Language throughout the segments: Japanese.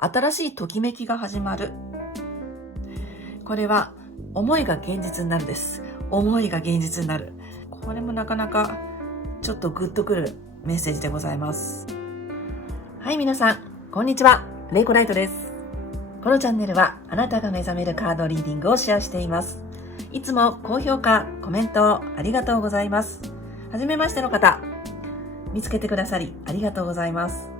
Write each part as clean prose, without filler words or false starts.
新しいときめきが始まる。これは思いが現実になるです。思いが現実になる。これもなかなかちょっとグッとくるメッセージでございます。はい、皆さんこんにちは、レイコライトです。このチャンネルはあなたが目覚めるカードリーディングをシェアしています。いつも高評価、コメントありがとうございます。はじめましての方、見つけてくださりありがとうございます。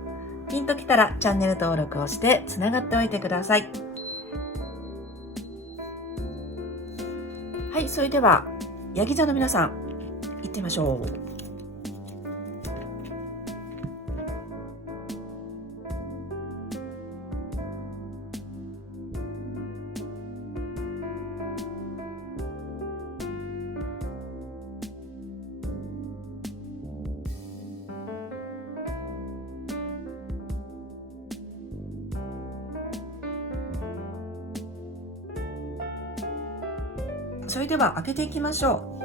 ピンときたらチャンネル登録をしてつながっておいてください。はい、それではヤギ座の皆さん行ってみましょう。それでは開けていきましょ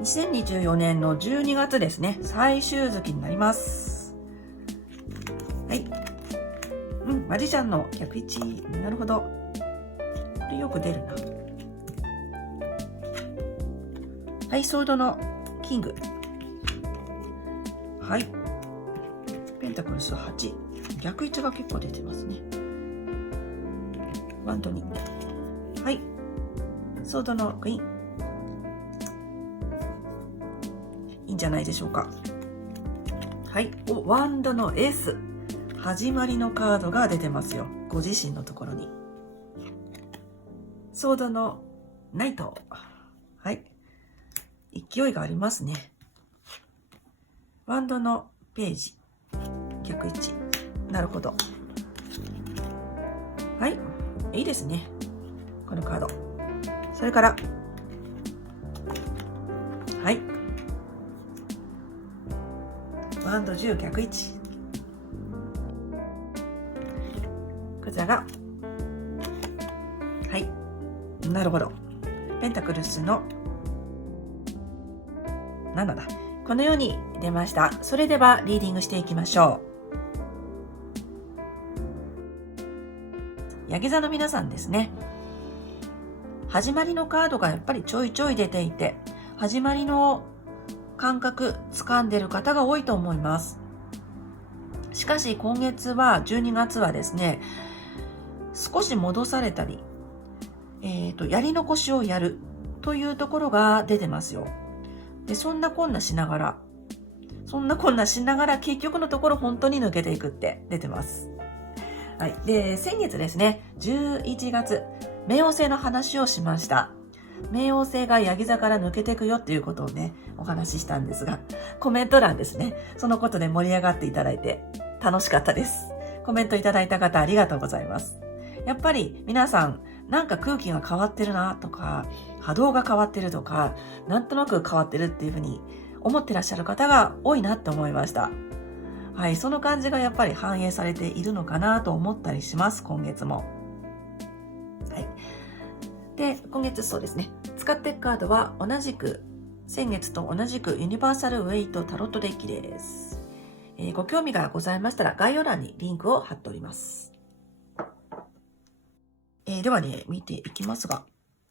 う。2024年の12月ですね、最終月になります。はい。マジシャンの逆位置。なるほど。これよく出るな。はい、ソードのキング。はい。ペンタクルス8。逆位置が結構出てますね。ワンドに。はい。ソードのクイーン。いいんじゃないでしょうか。はい。ワンドのエース。始まりのカードが出てますよ。ご自身のところに。ソードのナイト。はい。勢いがありますね。ワンドのページ。逆位置。なるほど。はい。いいですね。このカード。それから、はい。ワンド10逆位置。こちらが、はい。なるほど。ペンタクルスの7だ。このように出ました。それではリーディングしていきましょう。ヤギ座の皆さんですね。始まりのカードがやっぱりちょいちょい出ていて、始まりの感覚掴んでる方が多いと思います。しかし今月は12月はですね、少し戻されたり、やり残しをやるというところが出てますよ。で、そんなこんなしながら結局のところ本当に抜けていくって出てます。はい。で、先月ですね、11月、冥王星の話をしました。冥王星がヤギ座から抜けていくよっていうことをね、お話ししたんですが、コメント欄ですね、そのことで盛り上がっていただいて楽しかったです。コメントいただいた方ありがとうございます。やっぱり皆さん、なんか空気が変わってるなとか、波動が変わってるとか、なんとなく変わってるっていうふうに思ってらっしゃる方が多いなって思いました。はい、その感じがやっぱり反映されているのかなと思ったりします、今月も。はい。で、今月そうですね、使っていくカードは同じく、先月と同じくユニバーサルウェイトタロットデッキです。ご興味がございましたら概要欄にリンクを貼っております。ではね、見ていきますが、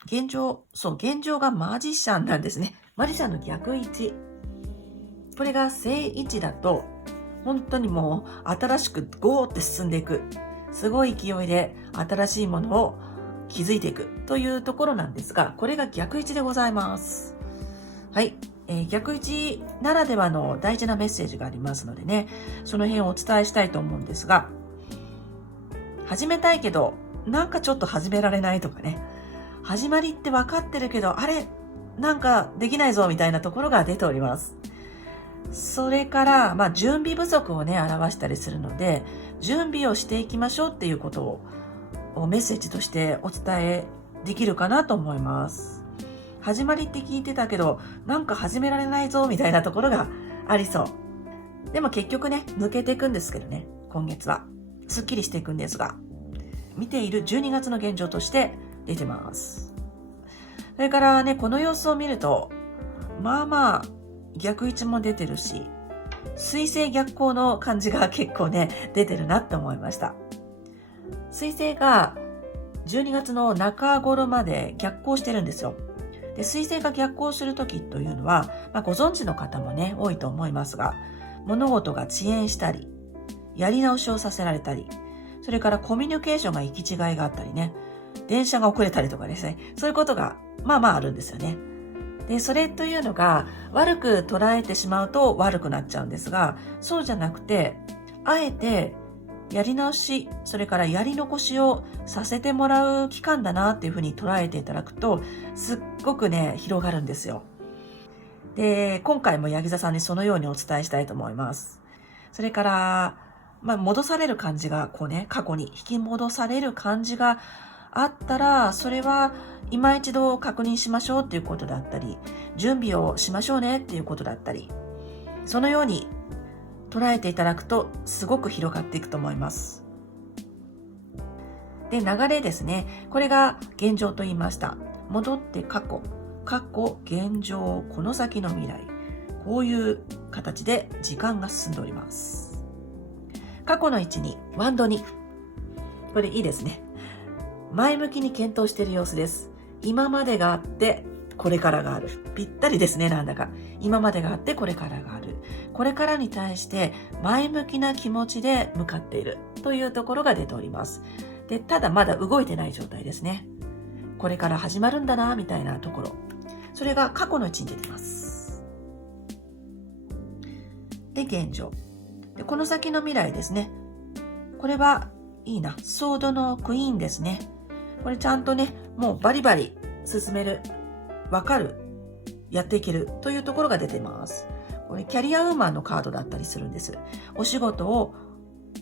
現状がマジシャンなんですね。マジシャンの逆位置。これが正位置だと、本当にもう新しくゴーって進んでいく。すごい勢いで新しいものを築いていくというところなんですが、これが逆位置でございます。はい。逆位置ならではの大事なメッセージがありますのでね、その辺をお伝えしたいと思うんですが、始めたいけど、なんかちょっと始められないとかね、始まりって分かってるけど、あれなんかできないぞみたいなところが出ております。それから、準備不足をね、表したりするので、準備をしていきましょうっていうことをメッセージとしてお伝えできるかなと思います。始まりって聞いてたけど、なんか始められないぞみたいなところがありそう。でも結局ね、抜けていくんですけどね、今月は。すっきりしていくんですが、見ている12月の現状として出てます。それからね、この様子を見ると、逆位置も出てるし、水星逆行の感じが結構ね、出てるなって思いました。水星が12月の中頃まで逆行してるんですよ。で、水星が逆行するときというのは、ご存知の方もね、多いと思いますが、物事が遅延したり、やり直しをさせられたり、それからコミュニケーションが行き違いがあったりね、電車が遅れたりとかですね、そういうことがあるんですよね。で、それというのが悪く捉えてしまうと悪くなっちゃうんですが、そうじゃなくて、あえてやり直し、それからやり残しをさせてもらう期間だなっていうふうに捉えていただくと、すっごくね、広がるんですよ。で、今回もヤギ座さんにそのようにお伝えしたいと思います。それから、戻される感じが、過去に引き戻される感じがあったら、それは今一度確認しましょうっていうことだったり、準備をしましょうねっていうことだったり、そのように捉えていただくとすごく広がっていくと思います。で、流れですね。これが現状と言いました。戻って過去、現状、この先の未来。こういう形で時間が進んでおります。過去の位置にワンドに。これいいですね。前向きに検討している様子です。今までがあって、これからがある。ぴったりですね、なんだか。今までがあって、これからがある。これからに対して前向きな気持ちで向かっているというところが出ております。で、ただまだ動いてない状態ですね。これから始まるんだな、みたいなところ。それが過去の位置に出てます。で、現状。で、この先の未来ですね。これはいいな。ソードのクイーンですね。これちゃんとね、もうバリバリ進める、わかる、やっていけるというところが出てます。これキャリアウーマンのカードだったりするんです。お仕事を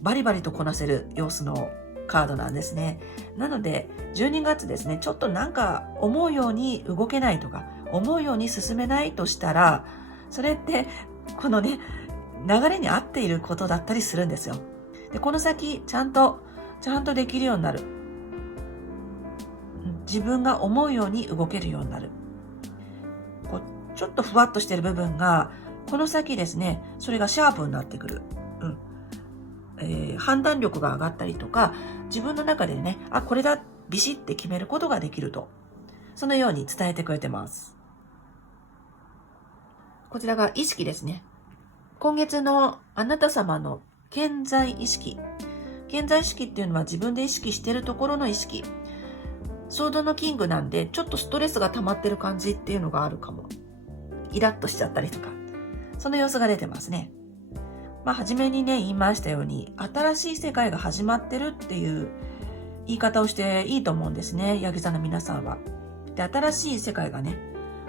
バリバリとこなせる様子のカードなんですね。なので、12月ですね、ちょっとなんか思うように動けないとか、思うように進めないとしたら、それってこのね、流れに合っていることだったりするんですよ。で、この先、ちゃんとできるようになる。自分が思うように動けるようになる。ちょっとふわっとしている部分が、この先ですね、それがシャープになってくる。判断力が上がったりとか、自分の中でね、これだ、ビシッて決めることができると。そのように伝えてくれてます。こちらが意識ですね。今月のあなた様の健在意識。健在意識っていうのは自分で意識しているところの意識。ソードのキングなんで、ちょっとストレスが溜まってる感じっていうのがあるかも。イラッとしちゃったりとか。その様子が出てますね。初めにね、言いましたように、新しい世界が始まってるっていう言い方をしていいと思うんですね。ヤギ座の皆さんは。で、新しい世界がね、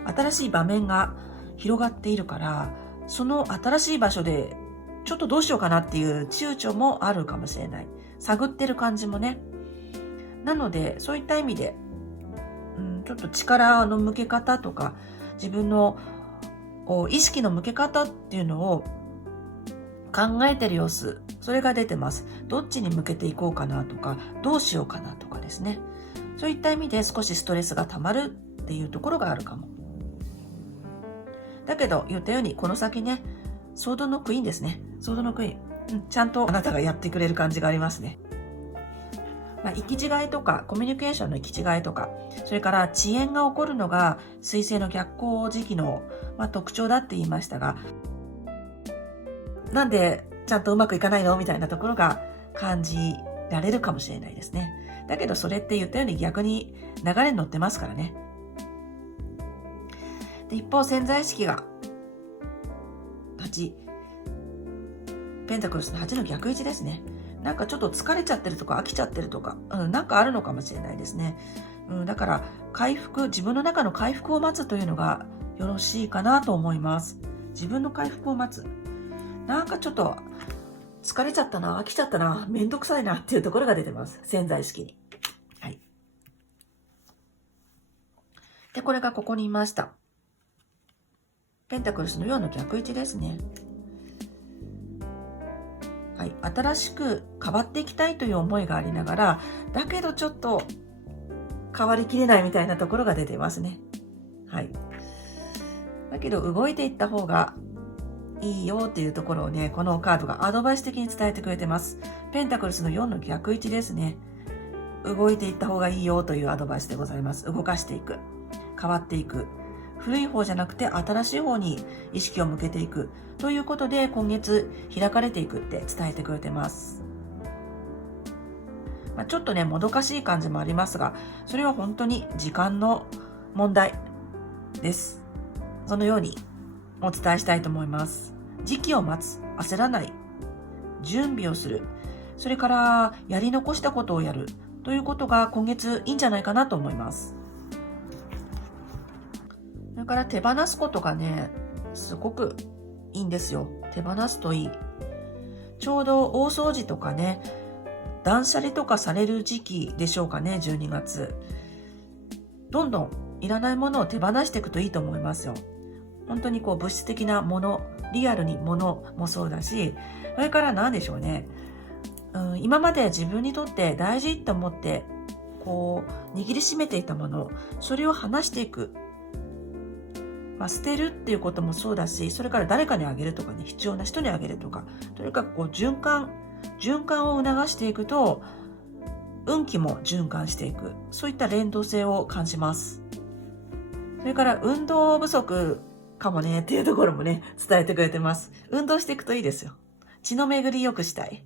新しい場面が広がっているから、その新しい場所で、ちょっとどうしようかなっていう躊躇もあるかもしれない。探ってる感じもね。なので、そういった意味で、ちょっと力の向け方とか、自分の意識の向け方っていうのを考えてる様子、それが出てます。どっちに向けていこうかなとか、どうしようかなとかですね。そういった意味で少しストレスが溜まるっていうところがあるかも。だけど、言ったように、この先ね、ソードのクイーンですね。ソードのクイーン。ちゃんとあなたがやってくれる感じがありますね。行き違いとか、コミュニケーションの行き違いとか、それから遅延が起こるのが水星の逆行時期の、特徴だって言いましたが、なんでちゃんとうまくいかないのみたいなところが感じられるかもしれないですね。だけどそれって言ったように逆に流れに乗ってますからね。で、一方潜在意識が8、ペンタクルスの8の逆位置ですね。なんかちょっと疲れちゃってるとか飽きちゃってるとか、なんかあるのかもしれないですね。だから自分の中の回復を待つというのがよろしいかなと思います。自分の回復を待つ。なんかちょっと疲れちゃったな、飽きちゃったな、めんどくさいなっていうところが出てます。潜在意識に。はい。で、これがここにいました。ペンタクルスの4の逆位置ですね。はい。新しく変わっていきたいという思いがありながら、だけどちょっと変わりきれないみたいなところが出てますね。はい。だけど動いていった方がいいよっていうところをね、このカードがアドバイス的に伝えてくれてます。ペンタクルスの4の逆位置ですね。動いていった方がいいよというアドバイスでございます。動かしていく。変わっていく。古い方じゃなくて新しい方に意識を向けていく。ということで今月開かれていくって伝えてくれてます。ちょっとね、もどかしい感じもありますが、それは本当に時間の問題です。そのようにお伝えしたいと思います。時期を待つ。焦らない。準備をする。それからやり残したことをやるということが今月いいんじゃないかなと思います。それから手放すことがね、すごくいいんですよ。手放すといい。ちょうど大掃除とかね、断捨離とかされる時期でしょうかね、12月。どんどんいらないものを手放していくといいと思いますよ。本当に物質的なもの、リアルにものもそうだし、それから何でしょうね。今まで自分にとって大事と思って握りしめていたもの、それを離していく。捨てるっていうこともそうだし、それから誰かにあげるとかね、必要な人にあげるとか、とにかく循環を促していくと、運気も循環していく。そういった連動性を感じます。それから運動不足かもねっていうところもね、伝えてくれてます。運動していくといいですよ。血の巡り良くしたい。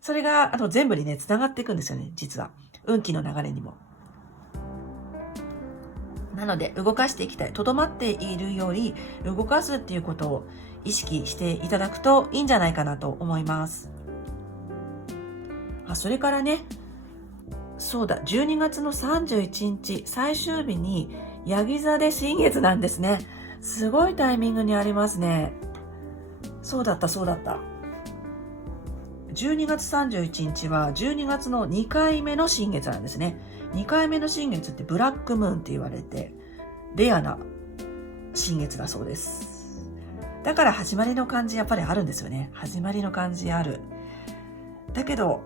それが全部にね、つながっていくんですよね、実は。運気の流れにも。なので、動かしていきたい。とどまっているより、動かすっていうことを意識していただくといいんじゃないかなと思います。それからね、そうだ、12月の31日、最終日に、ヤギ座で新月なんですね。すごいタイミングにありますね。そうだった。12月31日は12月の2回目の新月なんですね。2回目の新月ってブラックムーンって言われて、レアな新月だそうです。だから始まりの感じやっぱりあるんですよね。始まりの感じある。だけど、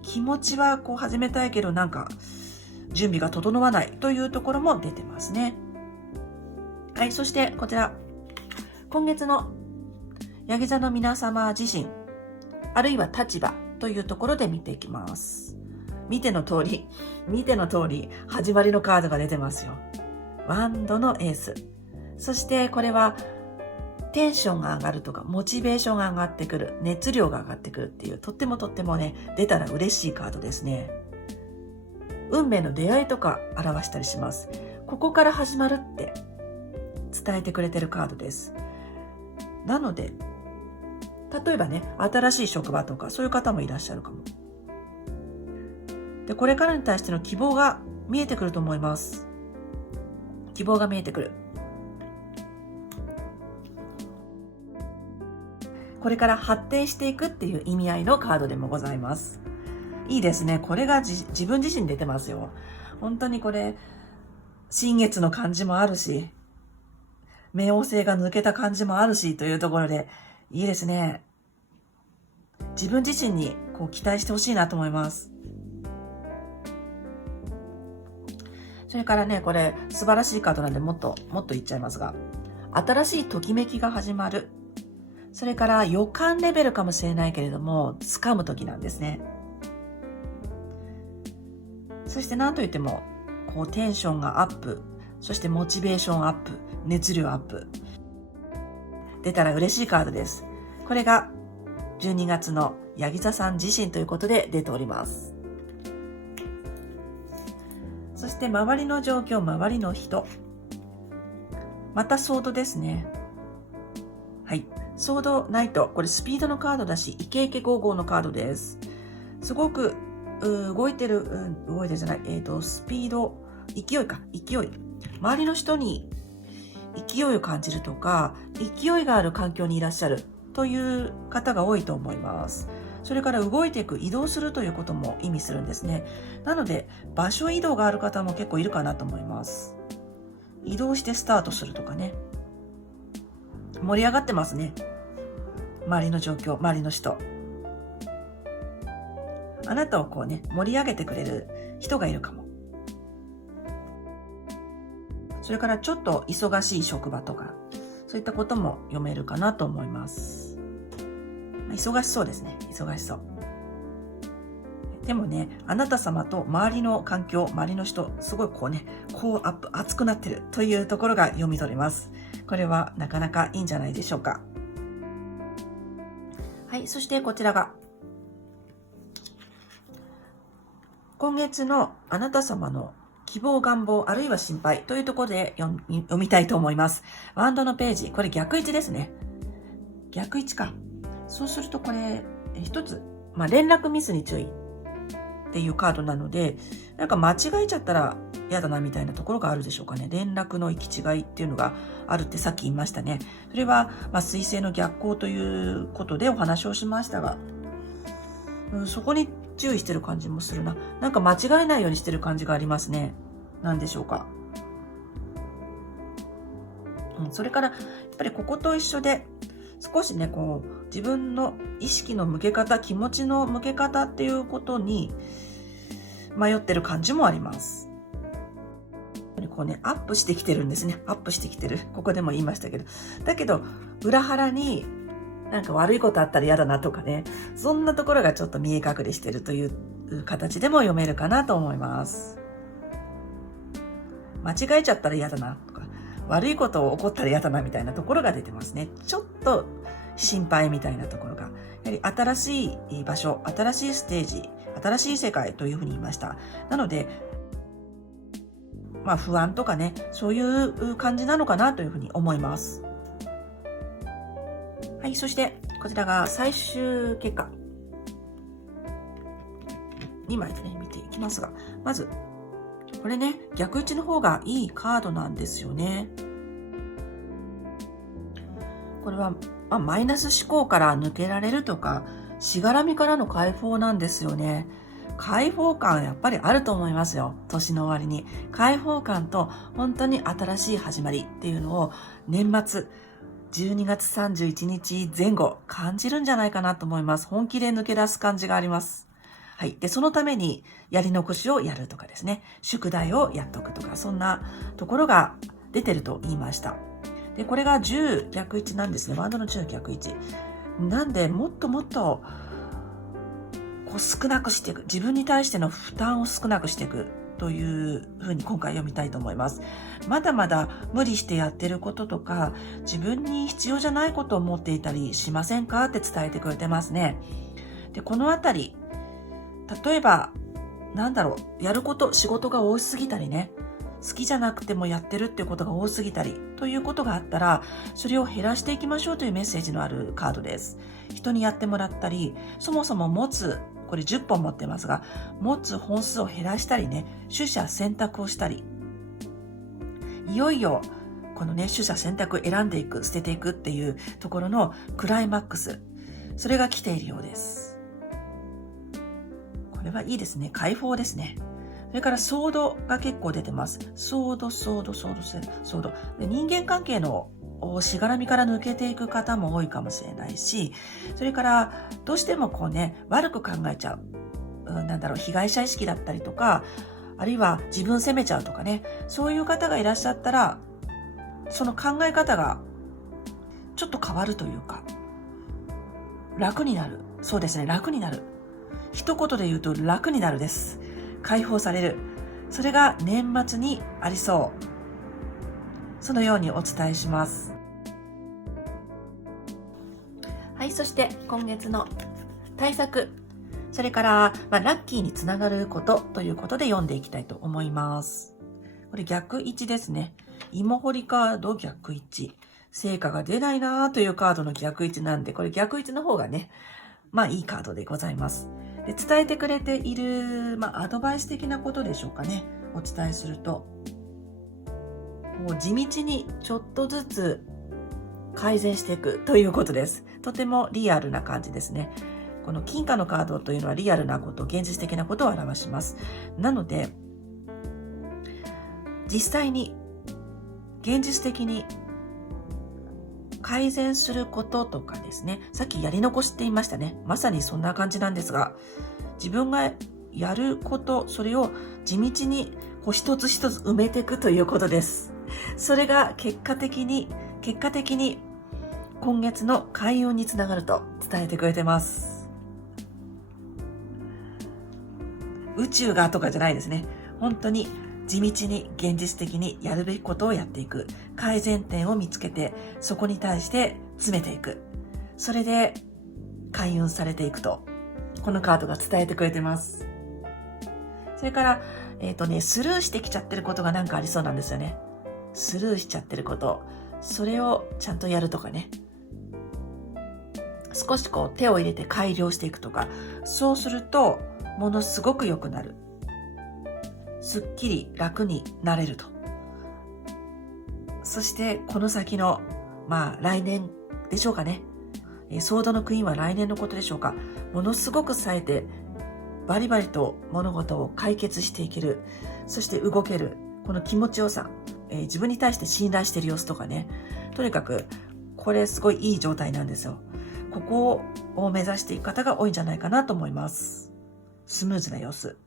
気持ちは始めたいけど準備が整わないというところも出てますね。はい、そしてこちら。今月のヤギ座の皆様自身、あるいは立場というところで見ていきます。見ての通り、始まりのカードが出てますよ。ワンドのエース。そしてこれは、テンションが上がるとか、モチベーションが上がってくる、熱量が上がってくるっていう、とってもね、出たら嬉しいカードですね。運命の出会いとか表したりします。ここから始まるって伝えてくれてるカードです。なので、例えばね、新しい職場とか、そういう方もいらっしゃるかも。で、これからに対しての希望が見えてくると思います。希望が見えてくる。これから発展していくっていう意味合いのカードでもございます。いいですね。これが自分自身出てますよ。本当にこれ、新月の感じもあるし、冥王星が抜けた感じもあるしというところで、いいですね。自分自身に期待してほしいなと思います。それからね、これ素晴らしいカードなんでもっと言っちゃいますが、新しいときめきが始まる。それから予感レベルかもしれないけれども、掴む時なんですね。そして何と言っても、テンションがアップ、そしてモチベーションアップ、熱量アップ。出たら嬉しいカードです。これが12月のヤギ座さん自身ということで出ております。そして周りの状況、周りの人。またソードですね。はい。ソードナイト。これスピードのカードだし、イケイケゴーゴーのカードです。すごく動いてるじゃない。スピード、勢い。周りの人に勢いを感じるとか、勢いがある環境にいらっしゃるという方が多いと思います。それから動いていく、移動するということも意味するんですね。なので、場所移動がある方も結構いるかなと思います。移動してスタートするとかね。盛り上がってますね。周りの状況、周りの人。あなたを盛り上げてくれる人がいるかも。それからちょっと忙しい職場とか、そういったことも読めるかなと思います。忙しそうですね。忙しそう。でもね、あなた様と周りの環境、周りの人、すごいこうね、熱くなってるというところが読み取れます。これはなかなかいいんじゃないでしょうか。はい、そしてこちらが、今月のあなた様の希望、願望、あるいは心配というところで読みたいと思います。ワンドのページ、これ逆位置ですね。逆位置か。そうするとこれ、一つ、連絡ミスに注意っていうカードなので、なんか間違えちゃったら嫌だなみたいなところがあるでしょうかね。連絡の行き違いっていうのがあるってさっき言いましたね。それは、水星の逆行ということでお話をしましたが、そこに注意してる感じもするな。なんか間違えないようにしてる感じがありますね。なんでしょうか。それから、やっぱりここと一緒で、少しね、こう、自分の意識の向け方、気持ちの向け方っていうことに迷ってる感じもあります。こうね、アップしてきてるんですね。アップしてきてる。ここでも言いましたけど。だけど、裏腹になんか悪いことあったら嫌だなとかね、そんなところがちょっと見え隠れしてるという形でも読めるかなと思います。間違えちゃったら嫌だなとか、悪いこと起こったら嫌だなみたいなところが出てますね。ちょっと心配みたいなところが。やはり新しい場所、新しいステージ、新しい世界というふうに言いました。なので、不安とかね、そういう感じなのかなというふうに思います。はい、そしてこちらが最終結果。2枚でね、見ていきますが、まず、これね、逆位置の方がいいカードなんですよね。これは、マイナス思考から抜けられるとか、しがらみからの解放なんですよね。解放感やっぱりあると思いますよ。年の終わりに。解放感と本当に新しい始まりっていうのを年末、12月31日前後感じるんじゃないかなと思います。本気で抜け出す感じがあります。はい。で、そのためにやり残しをやるとかですね。宿題をやっとくとか、そんなところが出てると言いました。で、これが10逆位置なんですね。ワードの10逆位置。なんで、もっともっと、少なくしていく。自分に対しての負担を少なくしていくというふうに今回読みたいと思います。まだまだ無理してやってることとか、自分に必要じゃないことを思っていたりしませんかって伝えてくれてますね。で、このあたり、例えば、やること、仕事が多すぎたりね、好きじゃなくてもやってるっていうことが多すぎたりということがあったら、それを減らしていきましょうというメッセージのあるカードです。人にやってもらったり、そもそもこれ10本持ってますが、持つ本数を減らしたりね、取捨選択をしたり、いよいよこのね、取捨選択選んでいく、捨てていくっていうところのクライマックス、それが来ているようです。これはいいですね。解放ですね。それからソードが結構出てます。ソード。で、人間関係のしがらみから抜けていく方も多いかもしれないし、それからどうしてもこうね、悪く考えちゃう。被害者意識だったりとか、あるいは自分責めちゃうとかね、そういう方がいらっしゃったら、その考え方がちょっと変わるというか、楽になる。そうですね、楽になる。一言で言うと楽になるです。解放される。それが年末にありそう。そのようにお伝えします。はい、そして今月の対策。それから、ラッキーにつながることということで読んでいきたいと思います。これ逆位置ですね。芋掘りカード逆位置。成果が出ないなというカードの逆位置なんで、これ逆位置の方がね、いいカードでございます。で、伝えてくれている、アドバイス的なことでしょうかね。お伝えすると。もう地道にちょっとずつ改善していくということです。とてもリアルな感じですね。この金貨のカードというのはリアルなこと、現実的なことを表します。なので、実際に現実的に改善することとかですね。さっきやり残しって言いましたね。まさにそんな感じなんですが、自分がやること、それを地道に一つ一つ埋めていくということです。それが結果的に今月の開運につながると伝えてくれてます。宇宙がとかじゃないですね。本当に地道に現実的にやるべきことをやっていく。改善点を見つけて、そこに対して詰めていく。それで開運されていくと、このカードが伝えてくれてます。それから、スルーしてきちゃってることがなんかありそうなんですよね。スルーしちゃってること。それをちゃんとやるとかね。少し手を入れて改良していくとか。そうすると、ものすごく良くなる。すっきり楽になれると。そしてこの先の来年でしょうかね。ソードのクイーンは来年のことでしょうか。ものすごく冴えてバリバリと物事を解決していける。そして動ける。この気持ちよさ。自分に対して信頼している様子とかね。とにかくこれすごいいい状態なんですよ。ここを目指していく方が多いんじゃないかなと思います。スムーズな様子。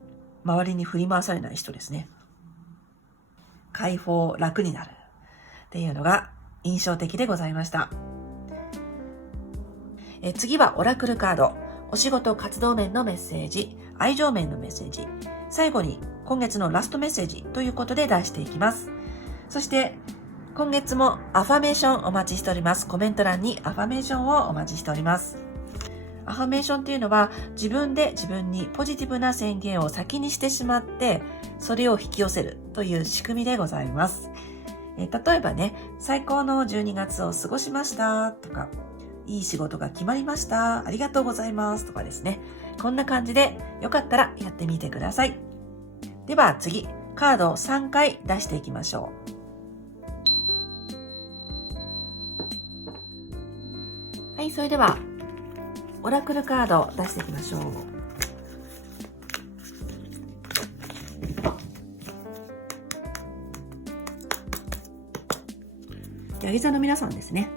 周りに振り回されない人ですね。解放、楽になる。っていうのが印象的でございました。次はオラクルカード。お仕事活動面のメッセージ、愛情面のメッセージ、最後に今月のラストメッセージということで出していきます。そして今月もアファメーションお待ちしております。コメント欄にアファメーションをお待ちしております。アファメーションっていうのは自分で自分にポジティブな宣言を先にしてしまってそれを引き寄せるという仕組みでございます。例えばね、最高の12月を過ごしましたとか、いい仕事が決まりました。ありがとうございますとかですね。こんな感じでよかったらやってみてください。では次、カードを3回出していきましょう。はい、それではオラクルカードを出していきましょう。ヤギ座の皆さんですね。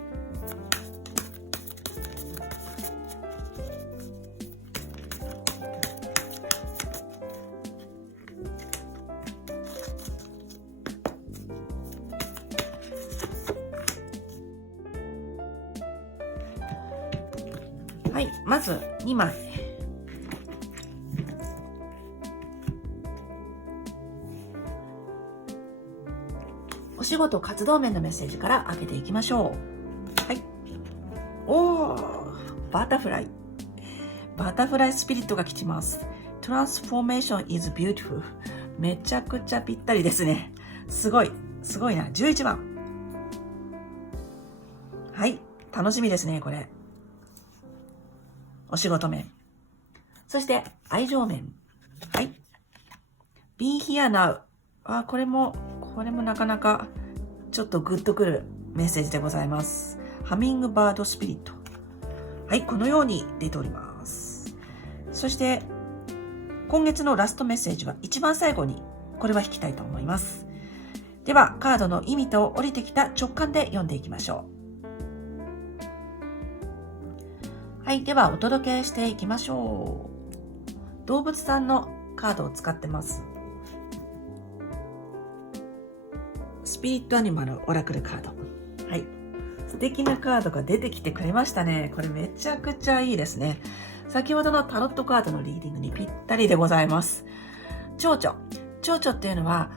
はい、まず2枚。お仕事活動面のメッセージから開けていきましょう。はい。おー、バタフライ。バタフライスピリットが来てます。Transformation is beautiful。めちゃくちゃぴったりですね。すごいな。11番。はい。楽しみですね、これ。お仕事面。そして、愛情面。はい。Be here now。これもなかなかちょっとグッとくるメッセージでございます。ハミングバードスピリット。はい、このように出ております。そして、今月のラストメッセージは一番最後に、これは引きたいと思います。では、カードの意味と降りてきた直感で読んでいきましょう。はい、ではお届けしていきましょう。動物さんのカードを使ってます。スピリットアニマルオラクルカード。はい。素敵なカードが出てきてくれましたね。これめちゃくちゃいいですね。先ほどのタロットカードのリーディングにぴったりでございます。蝶々。蝶々っていうのは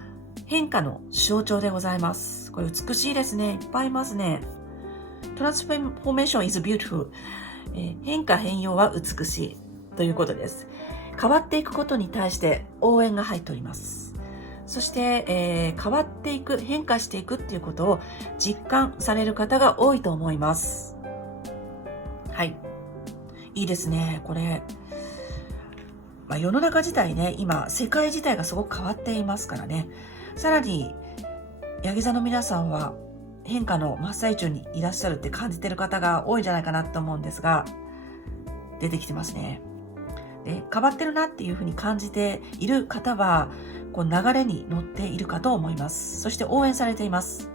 変化の象徴でございます。これ美しいですね。いっぱいいますね。Transformation is beautiful。変化変容は美しいということです。変わっていくことに対して応援が入っております。そして、変わっていく、変化していくっていうことを実感される方が多いと思います。はい。いいですね。これ、世の中自体ね、今、世界自体がすごく変わっていますからね。さらに、ヤギ座の皆さんは変化の真っ最中にいらっしゃるって感じてる方が多いんじゃないかなと思うんですが、出てきてますね。で、変わってるなっていうふうに感じている方は、こう流れに乗っているかと思います。そして応援されています。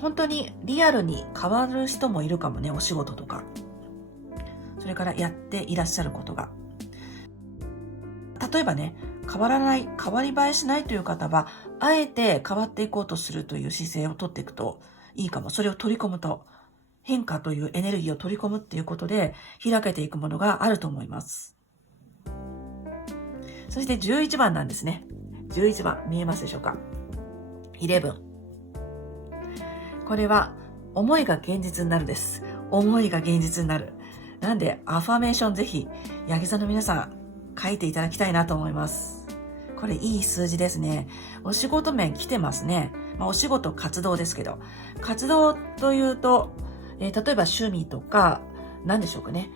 本当にリアルに変わる人もいるかもね、お仕事とか。それからやっていらっしゃることが。例えばね、変わらない、変わり映えしないという方は、あえて変わっていこうとするという姿勢をとっていくといいかも。それを取り込むと、変化というエネルギーを取り込むっていうことで、開けていくものがあると思います。そして11番なんですね。11番、見えますでしょうか。11。これは、思いが現実になるです。思いが現実になる。なんで、アファメーションぜひ、ヤギ座の皆さん、書いていただきたいなと思います。これいい数字ですね。お仕事面来てますね。お仕事活動ですけど。活動というと、例えば趣味とか、何でしょうかね。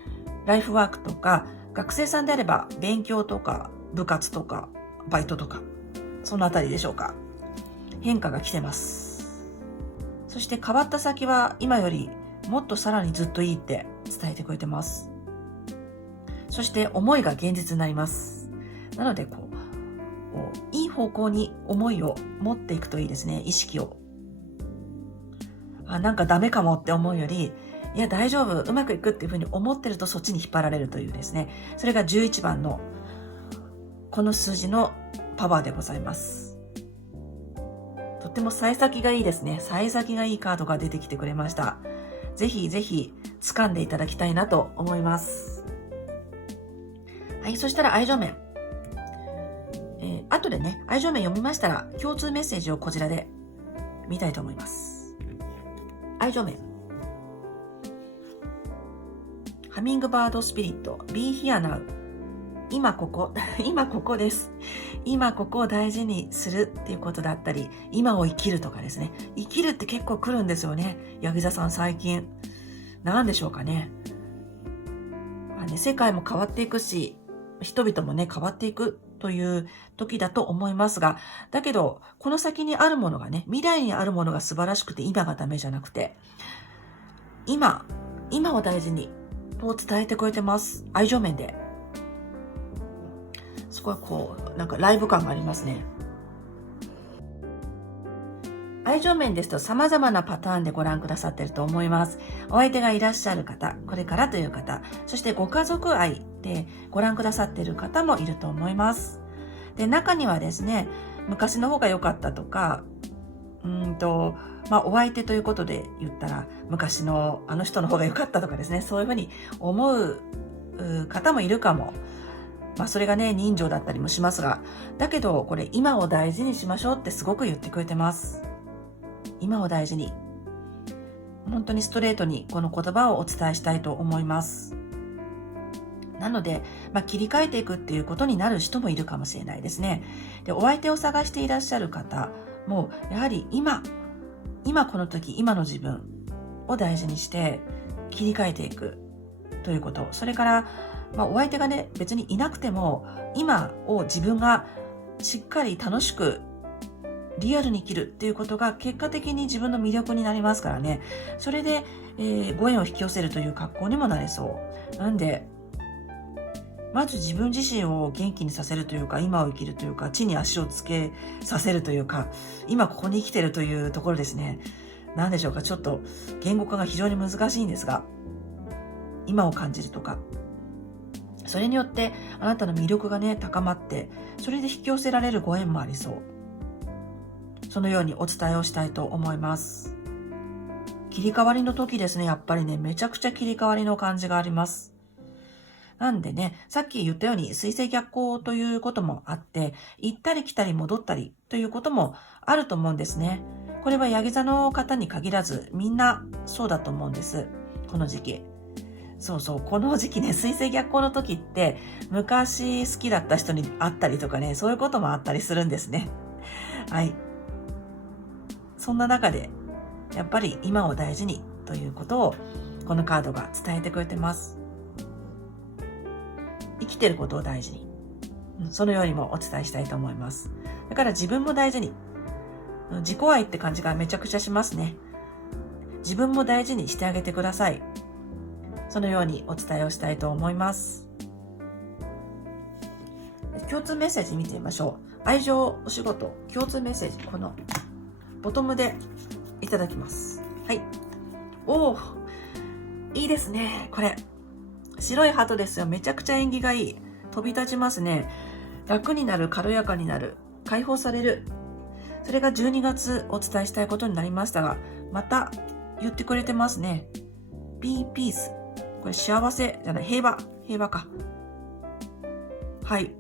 ライフワークとか、学生さんであれば勉強とか、部活とか、バイトとか、そのあたりでしょうか。変化が来てます。そして変わった先は今よりもっとさらにずっといいって伝えてくれてます。そして思いが現実になります。なのでいい方向に思いを持っていくといいですね。意識を。なんかダメかもって思うより、いや大丈夫、うまくいくっていうふうに思ってるとそっちに引っ張られるというですね。それが11番のこの数字のパワーでございます。とっても幸先がいいですね。幸先がいいカードが出てきてくれました。ぜひぜひ掴んでいただきたいなと思います。はい、そしたら愛情面。後でね、愛情面読みましたら、共通メッセージをこちらで見たいと思います。愛情面。ハミングバードスピリット、Be Here Now。今ここ、今ここです。今ここを大事にするっていうことだったり、今を生きるとかですね。生きるって結構来るんですよね。ヤギ座さん最近。なんでしょうかね。世界も変わっていくし、人々もね、変わっていくという時だと思いますが、だけど、この先にあるものがね、未来にあるものが素晴らしくて今がダメじゃなくて、今を大事に、と伝えてくれてます。愛情面で。すごいなんかライブ感がありますね。愛情面ですと様々なパターンでご覧くださっていると思います。お相手がいらっしゃる方、これからという方、そしてご家族愛でご覧くださっている方もいると思います。で、中にはですね、昔の方が良かったとか、お相手ということで言ったら、昔のあの人の方が良かったとかですね、そういうふうに思う方もいるかも。それがね、人情だったりもしますが、だけど、これ今を大事にしましょうってすごく言ってくれてます。今を大事に。本当にストレートにこの言葉をお伝えしたいと思います。なので、切り替えていくっていうことになる人もいるかもしれないですね。で、お相手を探していらっしゃる方も、やはり今この時、今の自分を大事にして切り替えていくということ。それから、お相手がね、別にいなくても、今を自分がしっかり楽しくリアルに生きるっていうことが結果的に自分の魅力になりますからね。それで、ご縁を引き寄せるという格好にもなれそう。なんで、まず自分自身を元気にさせるというか、今を生きるというか、地に足をつけさせるというか、今ここに生きてるというところですね。何でしょうか、ちょっと言語化が非常に難しいんですが、今を感じるとか、それによってあなたの魅力がね、高まって、それで引き寄せられるご縁もありそう。そのようにお伝えをしたいと思います。切り替わりの時ですね、やっぱりね、めちゃくちゃ切り替わりの感じがあります。なんでね、さっき言ったように水星逆行ということもあって、行ったり来たり戻ったりということもあると思うんですね。これはヤギ座の方に限らず、みんなそうだと思うんです。この時期。そうそう、この時期ね、水星逆行の時って、昔好きだった人に会ったりとかね、そういうこともあったりするんですね。はい。そんな中で、やっぱり今を大事にということを、このカードが伝えてくれてます。生きてることを大事に。そのようにもお伝えしたいと思います。だから自分も大事に。自己愛って感じがめちゃくちゃしますね。自分も大事にしてあげてください。そのようにお伝えをしたいと思います。共通メッセージ見てみましょう。愛情、お仕事、共通メッセージ、このボトムでいただきます。はい。おー、いいですね。これ。白いハートですよ。めちゃくちゃ縁起がいい。飛び立ちますね。楽になる、軽やかになる、解放される。それが12月お伝えしたいことになりましたが、また言ってくれてますね。Be Peace。これ幸せじゃない、平和か。はい。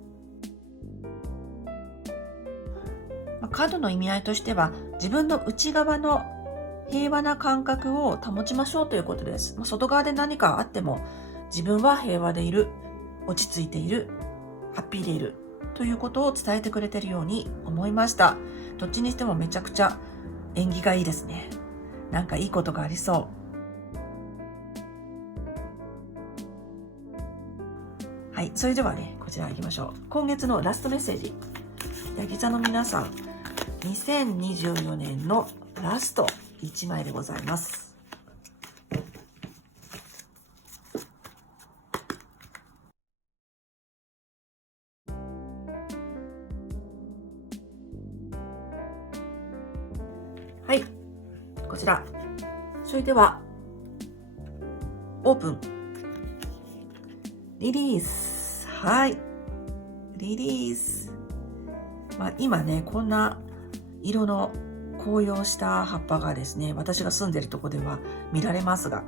カードの意味合いとしては、自分の内側の平和な感覚を保ちましょうということです。外側で何かあっても、自分は平和でいる、落ち着いている、ハッピーでいるということを伝えてくれているように思いました。どっちにしてもめちゃくちゃ縁起がいいですね。なんかいいことがありそう。はい、それではね、こちら行きましょう。今月のラストメッセージ。ヤギ座の皆さん、2024年のラスト1枚でございます。はい、こちら。それでは、オープン。リリース。はい。リリース。今ね、こんな色の紅葉した葉っぱがですね、私が住んでるとこでは見られますが、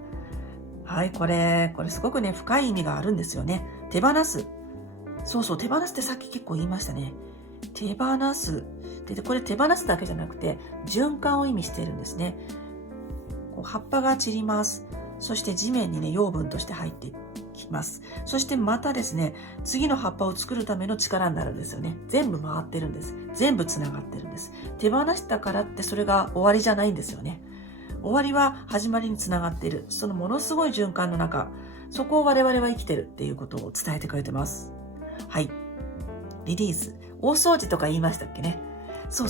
はい、これすごくね、深い意味があるんですよね。手放す。そう、手放すってさっき結構言いましたね。手放す。で、これ手放すだけじゃなくて、循環を意味しているんですね。葉っぱが散ります。そして地面にね、養分として入ってきます。そしてまたですね、次の葉っぱを作るための力になるんですよね。全部回ってるんです。全部つながってるんです。手放したからってそれが終わりじゃないんですよね。終わりは始まりにつながっている。そのものすごい循環の中、そこを我々は生きてるっていうことを伝えてくれてます。はい。リリース。大掃除とか言いましたっけね。そう。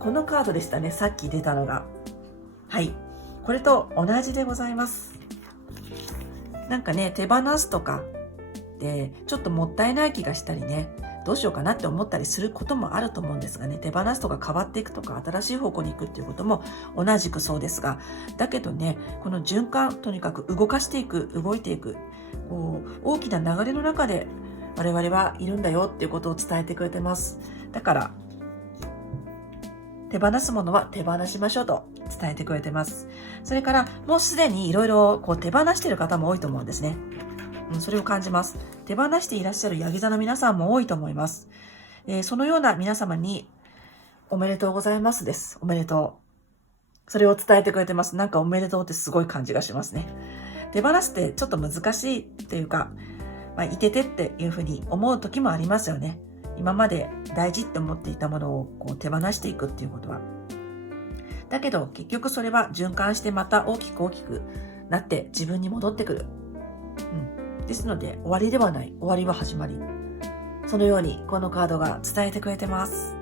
このカードでしたね。さっき出たのが。はい。これと同じでございます。なんかね、手放すとかでちょっともったいない気がしたりね、どうしようかなって思ったりすることもあると思うんですがね、手放すとか変わっていくとか新しい方向に行くっていうことも同じくそうですが、だけどね、この循環、とにかく動かしていく、動いていく、大きな流れの中で我々はいるんだよっていうことを伝えてくれてます。だから手放すものは手放しましょうと伝えてくれてます。それからもうすでにいろいろ手放している方も多いと思うんですね。それを感じます。手放していらっしゃるヤギ座の皆さんも多いと思います。そのような皆様におめでとうございますです。おめでとう。それを伝えてくれてます。なんかおめでとうってすごい感じがしますね。手放すってちょっと難しいっていうか、いててっていうふうに思う時もありますよね。今まで大事って思っていたものを手放していくっていうことは。だけど結局それは循環してまた大きくなって自分に戻ってくる。ですので終わりではない。終わりは始まり。そのようにこのカードが伝えてくれてます。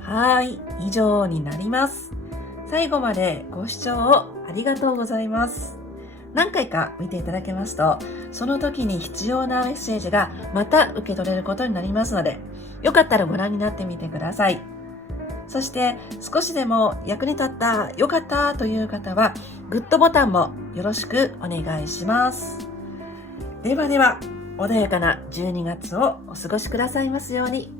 はい、以上になります。最後までご視聴をありがとうございます。何回か見ていただけますと、その時に必要なメッセージがまた受け取れることになりますので、よかったらご覧になってみてください。そして少しでも役に立った、よかったという方は、グッドボタンもよろしくお願いします。では、穏やかな12月をお過ごしくださいますように。